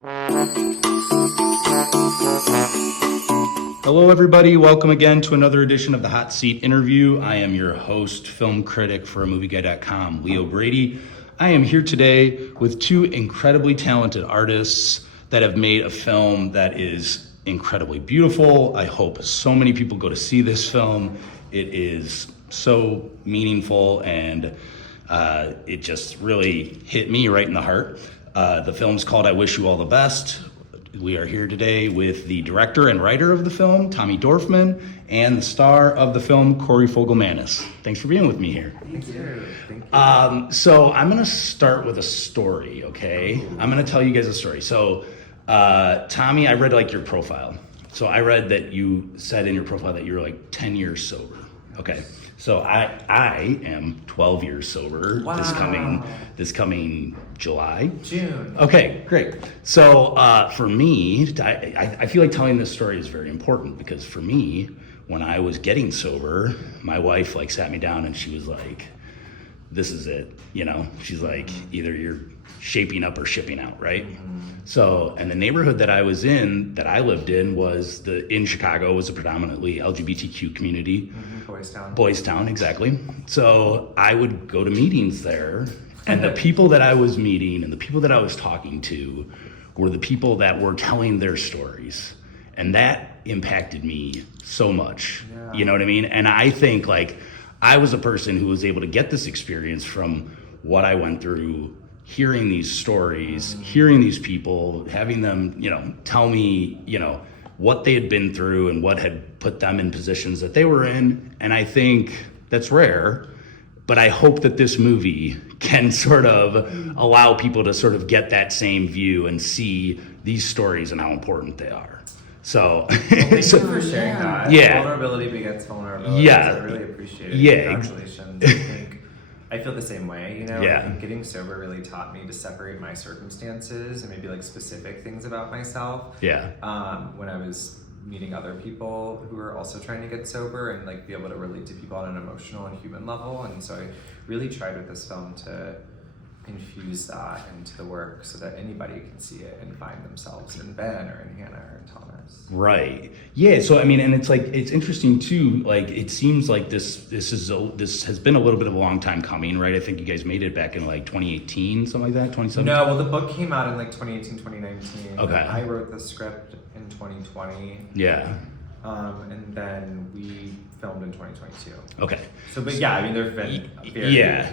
Hello, everybody. Welcome again to another edition of the Hot Seat Interview. I am your host, film critic for AMovieGuy.com, Leo Brady. I am here today with two incredibly talented artists that have made a film that is incredibly beautiful. I hope so many people go to see this film. It is so meaningful, and it just really hit me right in the heart. The film's called I Wish You All the Best. We are here today with the director and writer of the film, Tommy Dorfman, and the star of the film, Corey Fogelmanis. Thanks for being with me here. Thank you. So I'm going to start with a story, okay? I'm going to tell you guys a story. So, Tommy, I read your profile. So I read that you said in your profile that you're 10 years sober. Okay. So I am 12 years sober. Wow. This coming July. June. Okay, great. So for me, I feel like telling this story is very important because for me, when I was getting sober, my wife sat me down and she was like, "This is it." She's like, "Either you're shaping up or shipping out," right? Mm-hmm. So, and the neighborhood that I lived in in Chicago was a predominantly LGBTQ community. Mm-hmm. Boys Town, exactly. So I would go to meetings there, and the people that I was meeting and the people that I was talking to were the people that were telling their stories. And that impacted me so much. Yeah. You know what I mean? And I think I was a person who was able to get this experience from what I went through, hearing these stories, hearing these people, having them, tell me, what they had been through and what had put them in positions that they were in. And I think that's rare, but I hope that this movie can sort of allow people to sort of get that same view and see these stories and how important they are. So, thank you for sharing that. Yeah. Vulnerability begets vulnerability. Yeah. I really appreciate it. Yeah. Congratulations. I feel the same way, Yeah. I think getting sober really taught me to separate my circumstances and maybe specific things about myself. Yeah. When I was meeting other people who were also trying to get sober and be able to relate to people on an emotional and human level. And so I really tried with this film to infuse that into the work so that anybody can see it and find themselves in Ben or in Hannah or in Thomas. Right. Yeah. So and it's it's interesting too. It seems like this has been a little bit of a long time coming, right? I think you guys made it back in 2018, something like that, 2017. No, well, the book came out in 2018, 2019. Okay. I wrote the script in 2020. Yeah. And then we filmed in 2022. Okay. So, but yeah, there've been very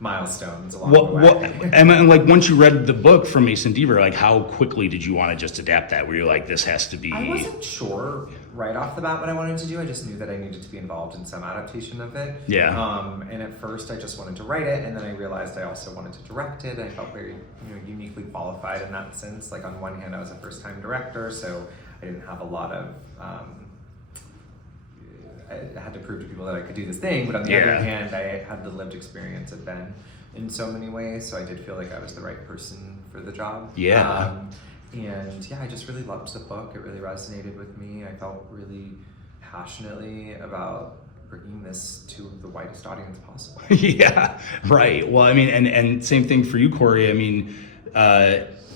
milestones along the way. And once you read the book from Mason Deaver, how quickly did you want to just adapt that? Were you this has to be? I wasn't sure right off the bat what I wanted to do. I just knew that I needed to be involved in some adaptation of it. Yeah. And at first I just wanted to write it, and then I realized I also wanted to direct it. I felt very, uniquely qualified in that sense. On one hand, I was a first-time director, so I didn't have a lot of. I had to prove to people that I could do this thing, but on the other hand, I had the lived experience of Ben in so many ways, so I did feel like I was the right person for the job. Yeah. I just really loved the book. It really resonated with me. I felt really passionately about bringing this to the widest audience possible. Yeah, right. Well, and same thing for you, Corey.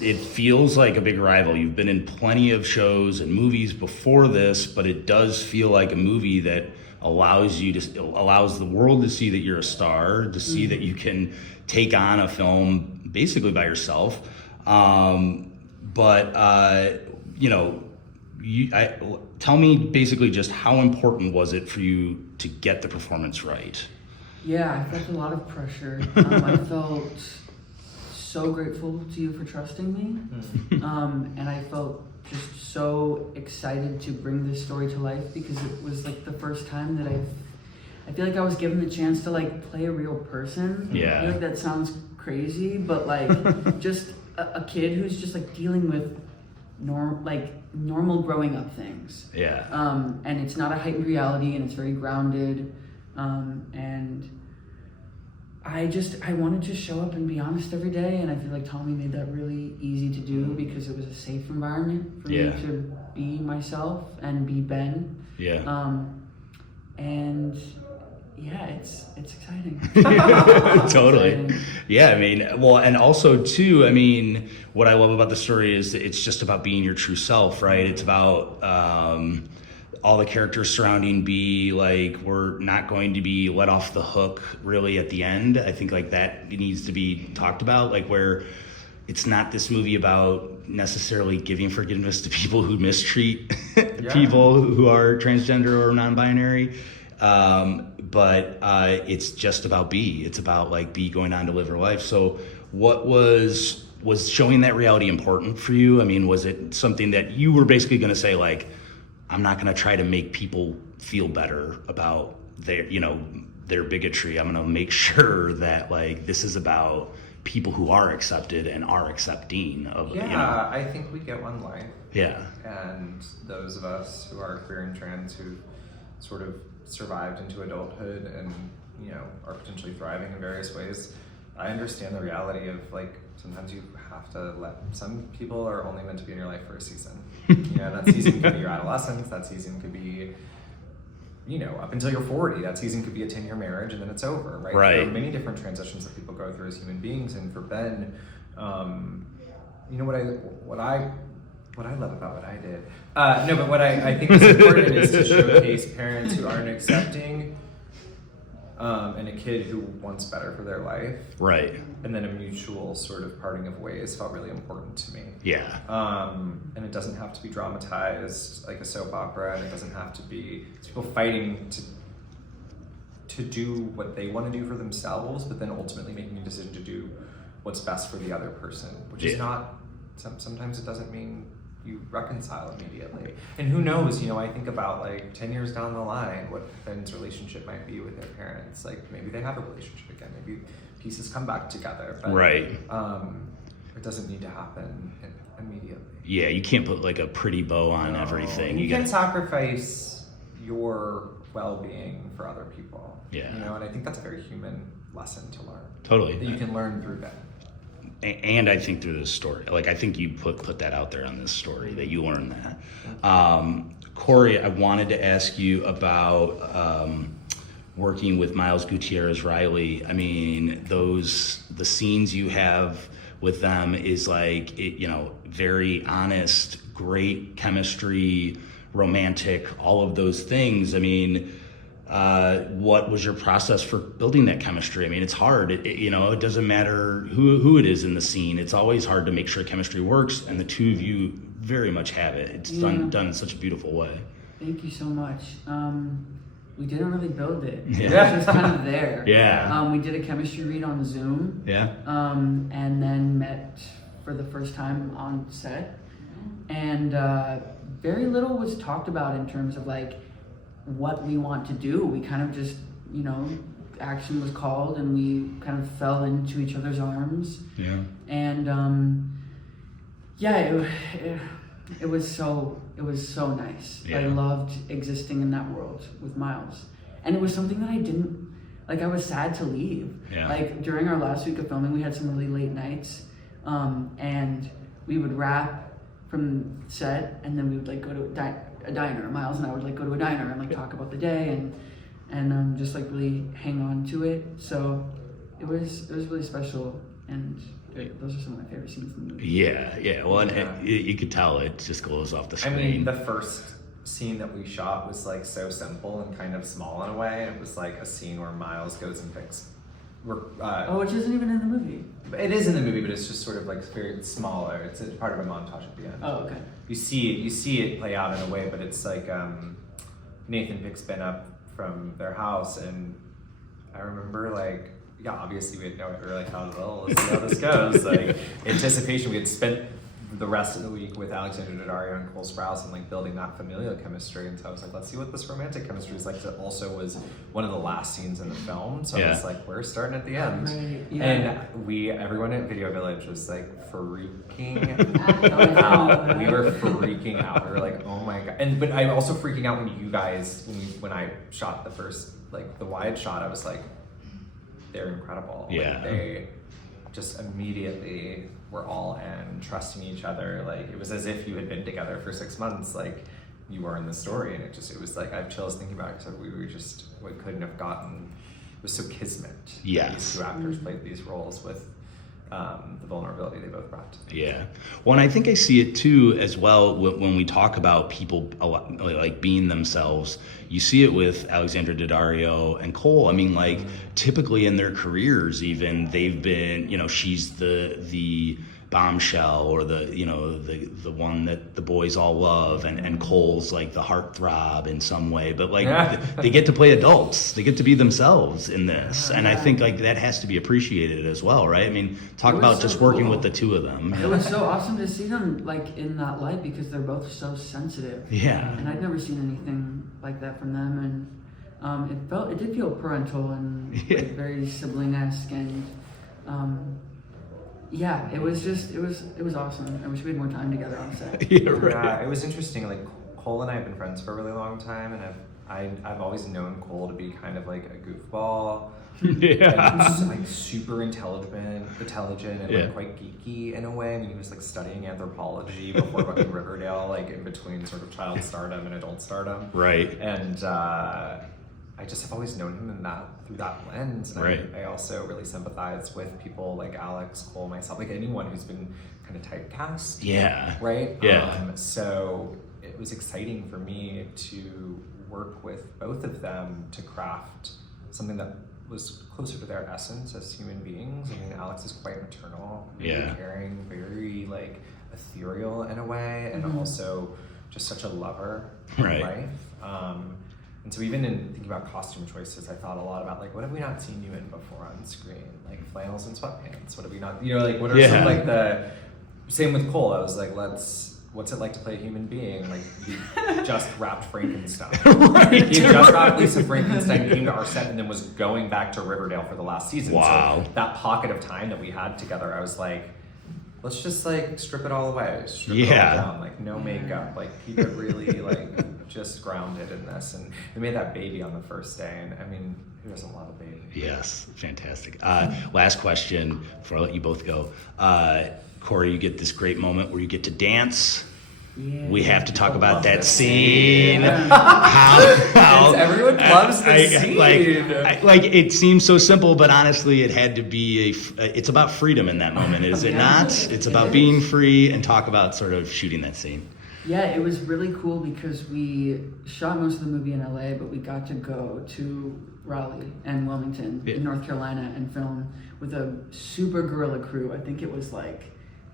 It feels like a big rival. You've been in plenty of shows and movies before this, but it does feel like a movie that allows the world to see that you're a star, to see that you can take on a film basically by yourself. Tell me basically just how important was it for you to get the performance right? Yeah, I felt a lot of pressure. I felt so grateful to you for trusting me. And I felt just so excited to bring this story to life because it was the first time that I feel like I was given the chance to play a real person. Yeah. I feel like that sounds crazy, but just a kid who's just dealing with normal growing up things. Yeah. And it's not a heightened reality, and it's very grounded. And I wanted to show up and be honest every day, and I feel like Tommy made that really easy to do because it was a safe environment for me to be myself and be Ben. Yeah. And Yeah, it's exciting. Totally. Exciting. Yeah, I mean, well, and also too, I mean, what I love about the story is that it's just about being your true self, right? It's about all the characters surrounding B, like, we're not going to be let off the hook really at the end. I think like that needs to be talked about, like where it's not this movie about necessarily giving forgiveness to people who mistreat people who are transgender or non-binary. But it's just about B. It's about like B going on to live her life. So what was showing that reality important for you? I mean, was it something that you were basically going to say like, I'm not going to try to make people feel better about their, their bigotry. I'm going to make sure that like this is about people who are accepted and are accepting of. I think we get one life. Yeah. And those of us who are queer and trans who sort of survived into adulthood and are potentially thriving in various ways, I understand the reality of like sometimes you have to let some people are only meant to be in your life for a season. That season could be your adolescence, that season could be up until you're 40, that season could be a 10-year marriage and then it's over, right? There are many different transitions that people go through as human beings, and for Ben, what I love about what I did. But what I think is important is to showcase parents who aren't accepting, and a kid who wants better for their life. Right. And then a mutual sort of parting of ways felt really important to me. Yeah. And it doesn't have to be dramatized like a soap opera, and it doesn't have to be people fighting to do what they want to do for themselves, but then ultimately making a decision to do what's best for the other person, which is not, sometimes it doesn't mean you reconcile immediately. And who knows, I think about like 10 years down the line, what Ben's relationship might be with their parents. Like maybe they have a relationship again, maybe pieces come back together. But, it doesn't need to happen immediately. Yeah, you can't put like a pretty bow on everything. And you can't sacrifice your well-being for other people. Yeah. And I think that's a very human lesson to learn. Totally. That you can learn through Ben. And I think through this story, like I think you put that out there on this story, that you learned that. Corey, I wanted to ask you about working with Miles Gutierrez Riley. I mean, the scenes you have with them is like, very honest, great chemistry, romantic, all of those things. I mean, what was your process for building that chemistry? I mean, it's hard. It doesn't matter who it is in the scene. It's always hard to make sure chemistry works, and the two of you very much have it. It's done in such a beautiful way. Thank you so much. We didn't really build it. Yeah. It was just kind of there. Yeah. We did a chemistry read on Zoom. Yeah. And then met for the first time on set. And very little was talked about in terms of like what we want to do. We kind of just, action was called and we kind of fell into each other's arms. Yeah. And it was so nice. Yeah. I loved existing in that world with Miles. And it was something that I was sad to leave. Yeah. Like during our last week of filming, we had some really late nights. And we would wrap from set and then we would like go to a diner. Miles and I would like go to a diner and like talk about the day and just like really hang on to it. So it was really special, and those are some of my favorite scenes in the movie. Yeah. Well, and you could tell it just glows off the screen. I mean, the first scene that we shot was like so simple and kind of small in a way. It was like a scene where Miles goes and picks. Which isn't even in the movie. It is in the movie, but it's just sort of like very smaller. It's a part of a montage at the end. Oh, okay. You see it play out in a way, but it's like Nathan picks Ben up from their house, and I remember like, obviously we were like, let's see how this goes. Like anticipation. We had spent the rest of the week with Alexander Daddario and Cole Sprouse and like building that familial chemistry, and so I was like, let's see what this romantic chemistry is like. It also was one of the last scenes in the film, so I was like, we're starting at the end. Right. Yeah. And everyone at Video Village was like freaking out. We were freaking out. We were like, oh my god. But I'm also freaking out when I shot the first, like the wide shot, I was like, they're incredible. Yeah. Like, they just immediately were all in, trusting each other. Like it was as if you had been together for 6 months. Like you are in the story, and it was like I have chills thinking about it because we couldn't have gotten. It was so kismet. Yes. These two actors played these roles with the vulnerability they both brought. Yeah. Well, and I think I see it too as well when we talk about people like being themselves. You see it with Alexandra Daddario and Cole. I mean, like typically in their careers, even they've been, she's the bombshell or the one that the boys all love, and Cole's like the heartthrob in some way, but like they get to play adults, they get to be themselves in this, and I think like that has to be appreciated as well, right? I mean, talk about so just working cool. with the two of them. It was so awesome to see them like in that light because they're both so sensitive. Yeah. And I'd never seen anything like that from them, and it did feel parental and like very sibling-esque, and yeah, it was awesome. I wish we had more time together on set. Yeah, right. Yeah, it was interesting. Like Cole and I have been friends for a really long time, and I've always known Cole to be kind of like a goofball. Yeah. And just like super intelligent and like quite geeky in a way. I mean, he was like studying anthropology before booking Riverdale, like in between sort of child stardom and adult stardom. Right. And I just have always known him through that lens. And Right. I also really sympathize with people like Alex, Cole, myself, like anyone who's been kind of typecast. Yeah. Right? Yeah. So it was exciting for me to work with both of them to craft something that was closer to their essence as human beings. I mean, Alex is quite maternal, really caring, very like ethereal in a way, and also just such a lover in life. And so even in thinking about costume choices, I thought a lot about like, what have we not seen you in before on screen? Like flannels and sweatpants. What have we not, like what are some like the, same with Cole, I was like, what's it like to play a human being? Like he just wrapped Frankenstein. Right. He just wrapped Lisa Frankenstein, came to our set, and then was going back to Riverdale for the last season. Wow. So that pocket of time that we had together, I was like, let's just like strip it all away. Strip it all down. Like no makeup. Like keep it really like just grounded in this. And we made that baby on the first day. And I mean, who doesn't love a baby? Yes. Fantastic. Last question before I let you both go. Corey, you get this great moment where you get to dance. Yeah. We have to talk about that scene. Yeah. How everyone loves this scene. Like it seems so simple, but honestly, it had to be it's about freedom in that moment, is it not? It's about being free, and talk about sort of shooting that scene. Yeah, it was really cool because we shot most of the movie in LA, but we got to go to Raleigh and Wilmington in North Carolina and film with a super guerrilla crew. I think it was like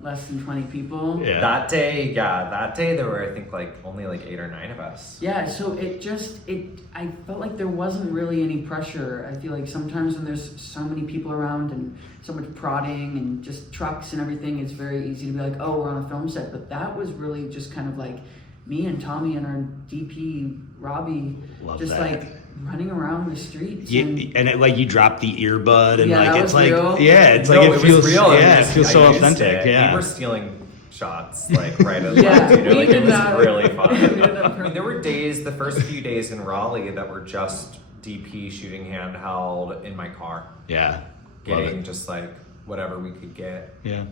less than 20 people. Yeah. That day there were I think like only like 8 or 9 of us. Yeah, so I felt like there wasn't really any pressure. I feel like sometimes when there's so many people around and so much prodding and just trucks and everything, it's very easy to be like, oh, we're on a film set. But that was really just kind of like me and Tommy and our DP, Robbie, like running around the streets. And it, like you drop the earbud and Yeah, like it's like real. it feels real. Yeah, it feels so authentic. Yeah, we were stealing shots like right at Yeah, left, like it was that. really fun. I mean, there were days, the first few days in Raleigh, that were just DP shooting handheld in my car. Yeah, getting just like whatever we could get. Yeah.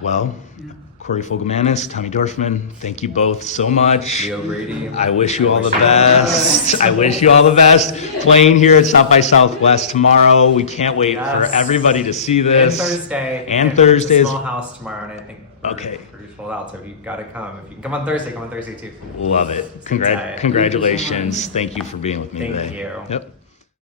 Well, Corey Fogelmanis, Tommy Dorfman, thank you both so much. Leo Brady. I wish you all the best. I wish you all the best. Playing here at South by Southwest tomorrow. We can't wait for everybody to see this. And Thursday. Small house tomorrow, and I think pretty sold out. So if you've got to come, if you can come on Thursday, come on Thursday too. Love it. Congratulations. Thank you for being with me today. Thank you. Yep.